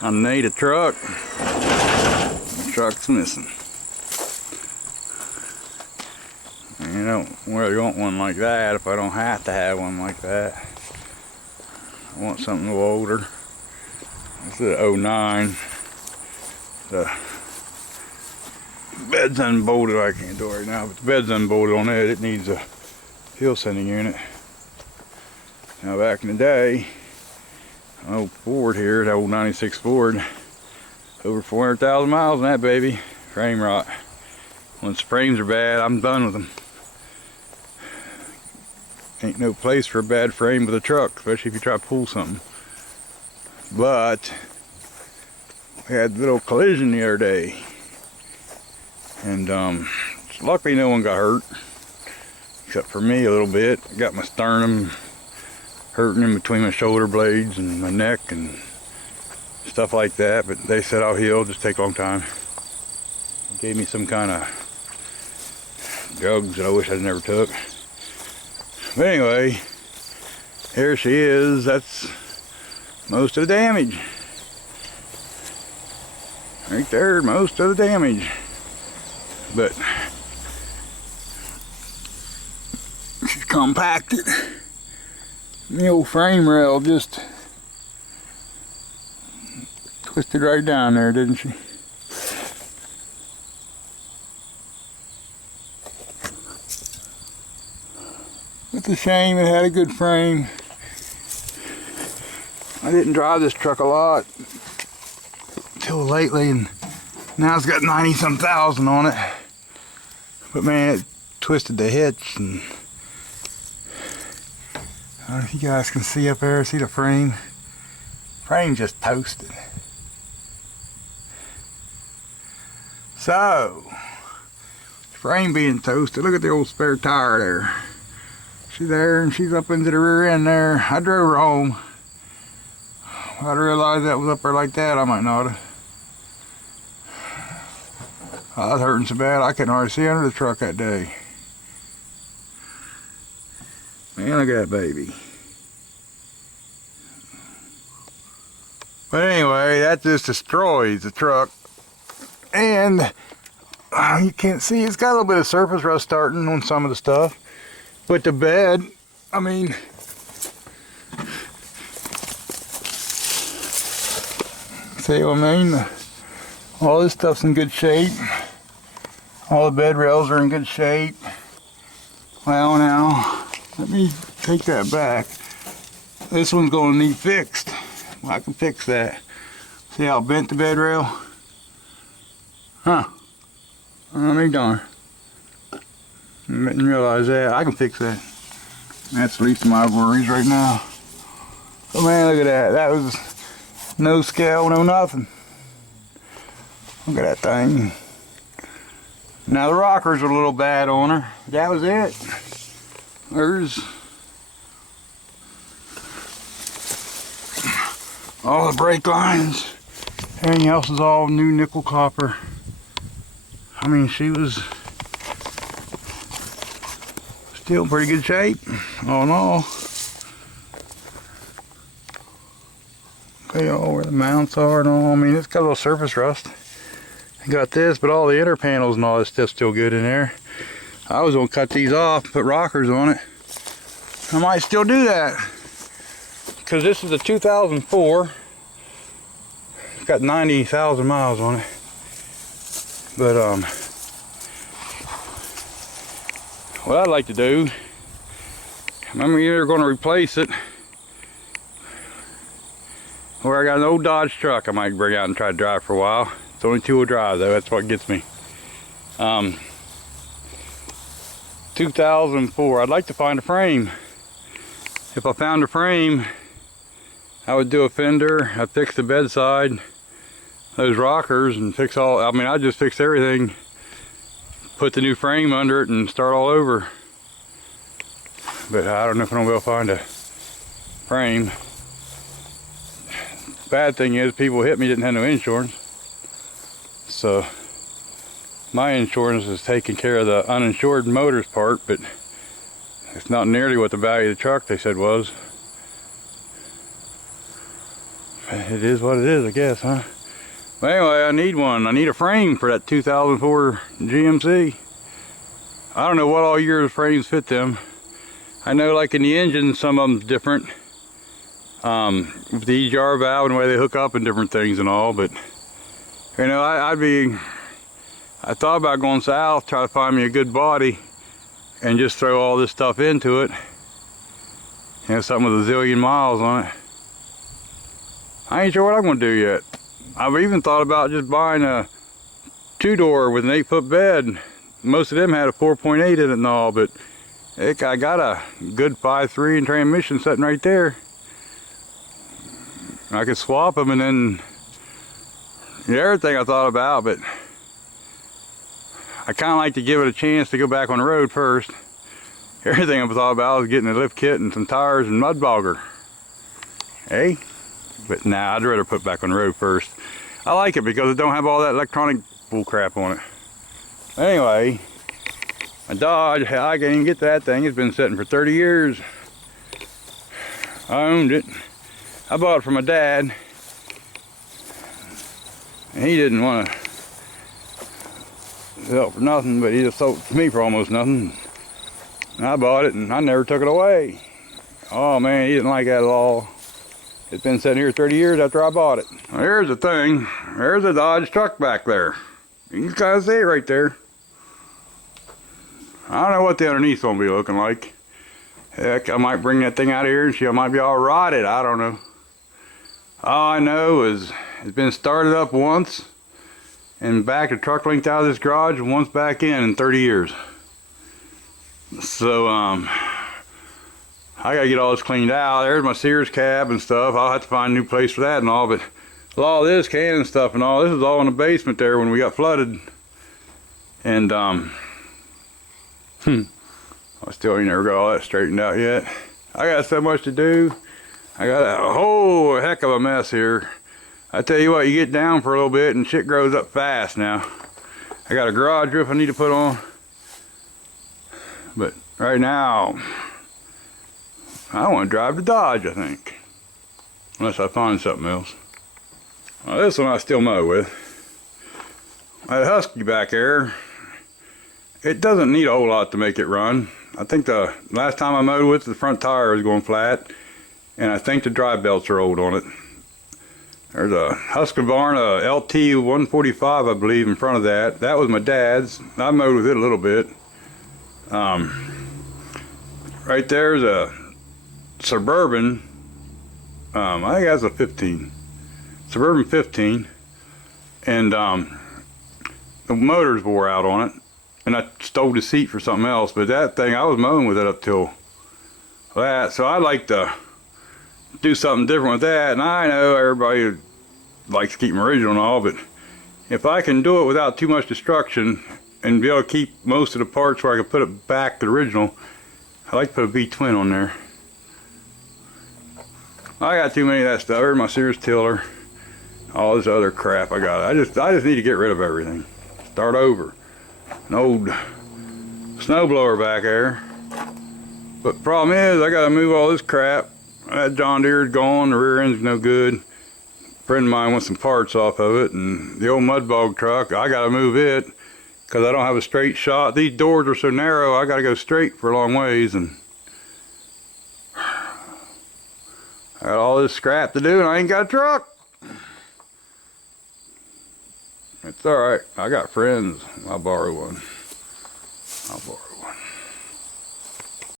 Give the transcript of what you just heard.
I need a truck. The truck's missing. You don't really want one like that if I don't have to have one like that. I want something a little older. This is an 09. The bed's unbolted. I can't do it right now, but the bed's unbolted on it. It needs a fuel sending unit. Now back in the day, an old Ford here, the old 96 Ford, over 400,000 miles on that baby. Frame rot. Once the frames are bad, I'm done with them. Ain't no place for a bad frame with a truck, especially if you try to pull something. But we had a little collision the other day, and luckily no one got hurt, except for me a little bit. I got my sternum hurting in between my shoulder blades and my neck and stuff like that, but they said I'll heal, just take a long time. They gave me some kind of drugs that I wish I'd never took. But anyway, here she is. That's most of the damage. Right there, most of the damage. But she's compacted. The old frame rail just twisted right down there, didn't she? It's a shame. It had a good frame. I didn't drive this truck a lot until lately, and now it's got 90-some thousand on it. But man, it twisted the hitch, and I don't know if you guys can see up there. See the frame? Frame just toasted. So, frame being toasted. Look at the old spare tire there. She's there, and she's up into the rear end there. I drove her home. If I'd realized that was up there like that, I might not have. I was hurting so bad I couldn't hardly see under the truck that day. Man, look at that baby. But anyway, that just destroys the truck. And you can't see, it's got a little bit of surface rust starting on some of the stuff. But the bed, I mean, see what I mean? All this stuff's in good shape. All the bed rails are in good shape. Well, now, let me take that back. This one's going to need fixed. Well, I can fix that. See how bent the bed rail? Huh. Let me darn. I didn't realize that. I can fix that. That's the least of my worries right now. But man, look at that. That was no scale, no nothing. Look at that thing. Now the rockers are a little bad on her. That was it. There's all the brake lines. Everything else is all new nickel copper. I mean, she was still in pretty good shape, all in all. Okay, all where the mounts are and all. I mean, it's got a little surface rust. I got this, but all the inner panels and all this stuff's still good in there. I was gonna cut these off, put rockers on it. I might still do that, because this is a 2004. It's got 90,000 miles on it. But what I'd like to do, I'm either going to replace it, or I got an old Dodge truck I might bring out and try to drive for a while. It's only two-wheel drive though, that's what gets me. 2004, I'd like to find a frame. If I found a frame, I would do a fender, I'd fix the bedside, those rockers, and fix all, I mean, I'd just fix everything, put the new frame under it and start all over. But I don't know if I'm gonna be able to find a frame. Bad thing is, people hit me, didn't have no insurance. So my insurance is taking care of the uninsured motors part, but it's not nearly what the value of the truck they said was. But it is what it is, I guess, huh? But anyway, I need one. I need a frame for that 2004 GMC. I don't know what all years frames fit them. I know, like in the engine, some of them's different. With the EGR valve and the way they hook up and different things and all, but you know, I thought about going south, try to find me a good body and just throw all this stuff into it. You know, something with a zillion miles on it. I ain't sure what I'm gonna do yet. I've even thought about just buying a 2-door with an 8-foot bed. Most of them had a 4.8 in it and all, but heck, I got a good 5.3 and transmission sitting right there. I could swap them, and then everything I thought about, but I kind of like to give it a chance to go back on the road first. Everything I thought about was getting a lift kit and some tires and mud bogger. Hey? But nah, I'd rather put it back on the road first. I like it because it don't have all that electronic bull crap on it. Anyway, my Dodge, I can't even get to that thing. It's been sitting for 30 years. I owned it. I bought it from my dad. And he didn't want to sell it for nothing, but he just sold it to me for almost nothing. And I bought it and I never took it away. Oh man, he didn't like that at all. It's been sitting here 30 years after I bought it. Well, here's the thing. There's a Dodge truck back there. You can kind of see it right there. I don't know what the underneath's gonna be looking like. Heck, I might bring that thing out of here and she might be all rotted. I don't know. All I know is it's been started up once and back, the truck linked out of this garage and once back in 30 years. So I gotta get all this cleaned out. There's my Sears cab and stuff. I'll have to find a new place for that and all, but all this can and stuff and all, this is all in the basement there when we got flooded. And I still ain't never got all that straightened out yet. I got so much to do. I got a whole heck of a mess here. I tell you what, you get down for a little bit and shit grows up fast now. I got a garage roof I need to put on. But right now, I want to drive the Dodge, I think. Unless I find something else. Well, this one I still mow with. That Husky back there, it doesn't need a whole lot to make it run. I think the last time I mowed with it, the front tire was going flat. And I think the drive belts are old on it. There's a Husqvarna LT 145, I believe, in front of that. That was my dad's. I mowed with it a little bit. Right there's a Suburban. I think that's a 15. Suburban 15. And the motors wore out on it. And I stole the seat for something else. But that thing, I was mowing with it up till that. So I'd like to do something different with that, and I know everybody likes to keep them original and all, but if I can do it without too much destruction and be able to keep most of the parts where I can put it back to the original, I like to put a V-twin on there. I got too many of that stuff. There's my Sears tiller, all this other crap I got. I just need to get rid of everything. Start over. An old snowblower back there. But the problem is I gotta move all this crap. That John Deere's gone, the rear end's no good. A friend of mine wants some parts off of it, and the old mud bog truck, I gotta move it because I don't have a straight shot. These doors are so narrow, I gotta go straight for a long ways, and I got all this scrap to do and I ain't got a truck. It's alright, I got friends. I'll borrow one.